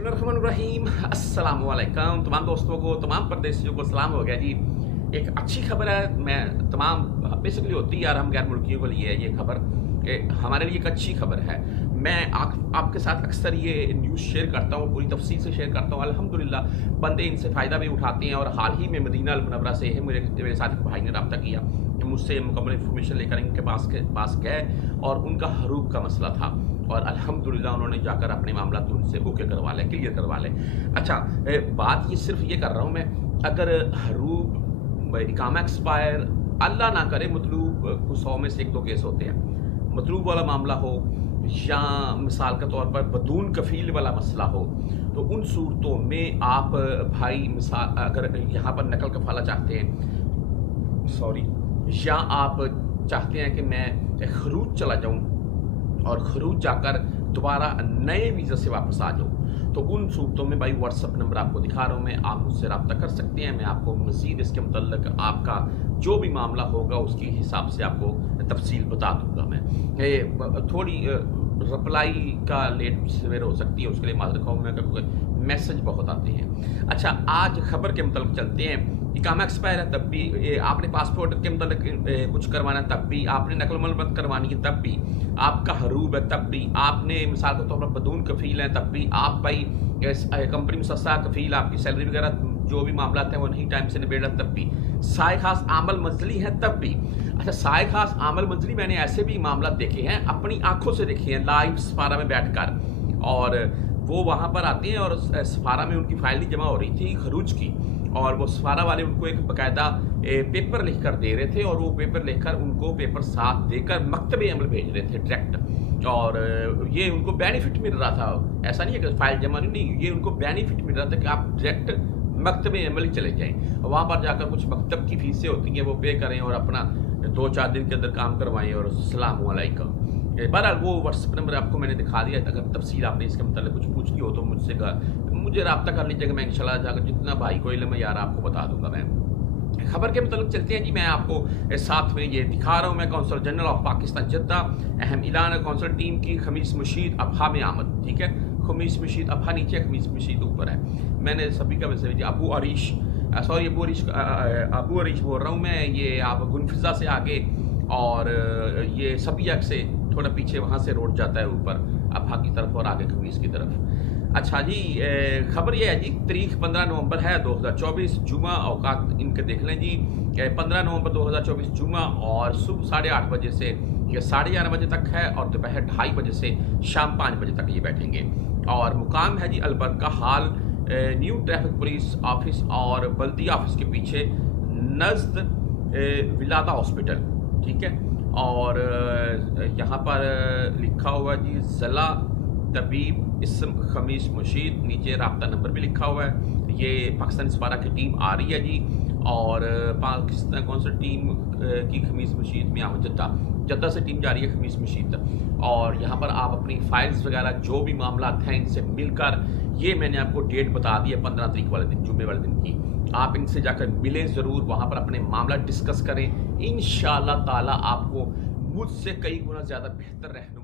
बिस्मिल्लाहिर्रहमानिर्रहीम। अस्सलाम वालेकुम तमाम दोस्तों को, तमाम परदेशियों को सलाम हो गया जी। एक अच्छी खबर है, मैं तमाम बेसिकली होती है यार हम गैर मुल्कियों के लिए ये खबर कि हमारे लिए एक अच्छी खबर है। मैं आपके साथ अक्सर ये न्यूज़ शेयर करता हूँ, पूरी तफसील से शेयर करता हूँ। अल्हम्दुलिल्लाह बंदे इनसे फ़ायदा भी उठाते हैं। और हाल ही में मदीना अल मुनव्वरा से है मेरे साथ एक भाई ने रब्ता किया, मुझसे मुकम्मल इन्फॉर्मेशन लेकर इनके पास गए और उनका हरूब का मसला था और अल्हम्दुलिल्लाह उन्होंने जाकर अपने मामला तो उनसे ओके करवा लें, क्लियर करवा लें। अच्छा, बात ये सिर्फ ये कर रहा हूँ मैं, अगर हरूब इकामा एक्सपायर अल्लाह ना करे, मतलूब कुछ 100 में से 1-2 केस होते हैं, मतलूब वाला मामला हो या मिसाल के तौर पर बदून कफील वाला मसला हो, तो उन सूरतों में आप भाई मिसाल अगर यहाँ पर नकल कफाला चाहते हैं, सॉरी, या आप चाहते हैं कि मैं खरूज चला जाऊँ और खरूज जाकर दोबारा नए वीज़ा से वापस आ जाऊँ, तो उन सूरतों में भाई व्हाट्सअप नंबर आपको दिखा रहा हूँ मैं, आप मुझसे रब्ता कर सकते हैं। मैं आपको मज़ीद इसके मुतल्लिक़ आपका जो भी मामला होगा उसके हिसाब से आपको तफसील बता दूँगा। मैं थोड़ी रिप्लाई का लेट सवेर हो सकती है, उसके लिए माज़रत ख़्वाह मैं, क्योंकि मैसेज बहुत आते हैं। अच्छा, आज खबर के मुतल्लिक़ चलते हैं। इकामा एक्सपायर है तब भी, आपने पासपोर्ट के मुतल्लिक़ कुछ करवाना है तब भी, आपने नकल मलमत करवानी है तब भी, आपका हरूब है तब भी, आपने मिसाल के तौर पर बदून कफील है तब भी, आप भाई कंपनी में सस्ता कफील, आपकी सैलरी वगैरह जो भी मामला है वो नहीं टाइम से निबेड़ा तब भी, साए खास आमल मंजली है तब भी। अच्छा, साए खास आमल मंजली मैंने ऐसे भी मामला देखे हैं, अपनी आंखों से देखे हैं, लाइव सफारा में बैठकर, और वो वहाँ पर आते हैं और सफारा में उनकी फाइल नहीं जमा हो रही थी खरूज की, और वो सफारा वाले उनको एक बाकायदा पेपर लिख कर दे रहे थे, और वो पेपर लिखकर उनको पेपर साथ देकर मकतब अमल भेज रहे थे डायरेक्ट, और ये उनको बेनिफिट मिल रहा था। ऐसा नहीं है कि फाइल जमा नहीं, ये उनको बेनिफिट मिल रहा था कि आप डायरेक्ट मकतब अमल ही चले जाएँ, वहाँ पर जाकर कुछ मकतब की फीसें होती हैं वो पे करें और अपना 2-4 दिन के अंदर काम करवाएँ और अस्सलाम वालेकुम। बहरहाल वो व्हाट्सअप नंबर आपको मैंने दिखा दिया। अगर तफसील आपने इसके मतलब कुछ पूछनी हो तो मुझे रब्ता कर लीजिएगा, मैं इंशाल्लाह जाकर जितना भाई को इल्म है यार आपको बता दूंगा। मैं खबर के मतलब चलते हैं जी। मैं आपको साथ में ये दिखा रहा हूँ, मैं consul general of Pakistan Jeddah, अहम ऐलान कौंसल टीम की खमीस मुशीद अबहा में आमद, ठीक है, खमीस मुशीद अबहा नीचे, खमीस मुशीद ऊपर है। मैंने सभी का वैसे अबू अरीश बोल रहा हूँ मैं, ये आप गुनफिजा से आगे और ये सबियक से थोड़ा पीछे वहाँ से रोड जाता है ऊपर अबहा की तरफ और आगे खमीस की तरफ। अच्छा जी, खबर ये है जी, तारीख 15 नवंबर है 2024, जुमा, औकात इनके देख लें जी, 15 नवंबर 2024 जुमा, और सुबह 8:30 बजे से ये 11:30 बजे तक है, और दोपहर 2:30 बजे से शाम 5 बजे तक ये बैठेंगे। और मुकाम है जी अलबरका हाल, न्यू ट्रैफिक पुलिस ऑफिस और बल्दिया ऑफिस के पीछे नज़द विलादा हॉस्पिटल, ठीक है। और यहाँ पर लिखा हुआ जी ज़ला तबीब इसम खमीस मुशीद, नीचे राब्ता नंबर भी लिखा हुआ है। ये पाकिस्तान सफारा की टीम आ रही है जी, और पाकिस्तान कौन सी टीम की खमीस मुशीद में जद्दा से टीम जा रही है खमीस मुशीद, और यहाँ पर आप अपनी फाइल्स वगैरह जो भी मामला हैं इनसे मिलकर, ये मैंने आपको डेट बता दी है 15 तारीख वाले दिन, जुम्मे वाले दिन की, आप इनसे जाकर मिलें ज़रूर, वहाँ पर अपने मामला डिस्कस करें। इंशाअल्लाह ताला आपको मुझसे कई गुना ज़्यादा बेहतर रहने